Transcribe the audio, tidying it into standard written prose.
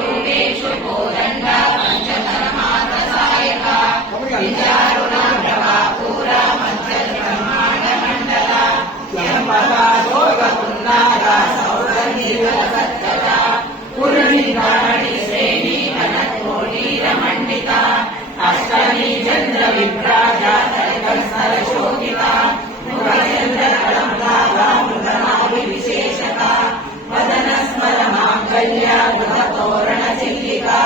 रूपेषु कोदण्डा पञ्चतन्मात्रसायका विचारुणा प्रभापूरा मध्यब्रह्माण्डमण्डला यम्बका योगपुन्नादा सौरनिर्वसत्तता पूर्णिकारणि श्रेणी कनकोटीरमण्डिता अष्टमी चन्द्रविभ्राजा तरितस्तरशोभिता मुखचन्द्रकलम्बागा मृगनाभिविशेषका वदनस्मरमाङ्गल्या गृहतोरणचिल्लिका